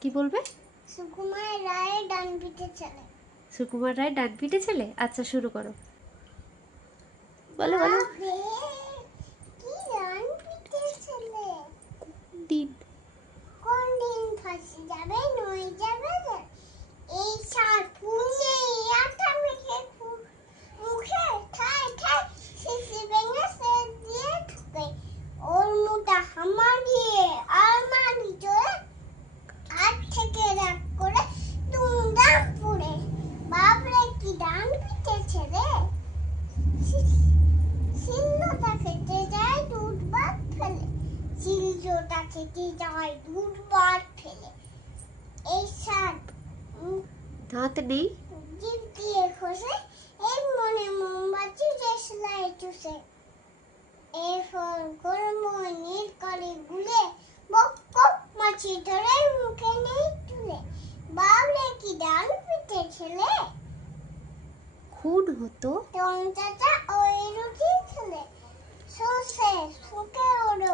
কি বলবে? সুকুমার রায়ের ডান পিঠে ছেলে। সুকুমার রায় ডান পিঠে ছেলে। আচ্ছা শুরু করো, বলো বলো। কি ডান পিঠে ছেলে? দিন কোন দিন ফাঁসি যাবে নই যাবে এই সার পুঁজে আটা মেখে মুখে ঠাই ঠাই শিশি ভেঙে সে দিয়ে ঠুকে ওর মুটা হামা দিয়ে আলমারি জোরে হাত থেকে রাগ করে দুমদাম পুড়ে। বাবরে কি ডান পিঠে ছেলে, শিলনোড়া খেতে যায় দুধ ভাত ফেলে, শিলনোড়া খেতে যায় দুধ ভাত ফেলে। এই সার দাঁত নেই, জিভ দিয়ে খসে এর মনে মোমবাতি দেশলাই চুষে। এরপর গরম নীল করে গুলে বক বক মাছি ধরে মুখে নেই তুলে। বাবরে কি ডান পিঠে ছেলে, খুন হতো টন চাচা ওই রুটি ছেলে, সর্ষে শুকে ওড়ো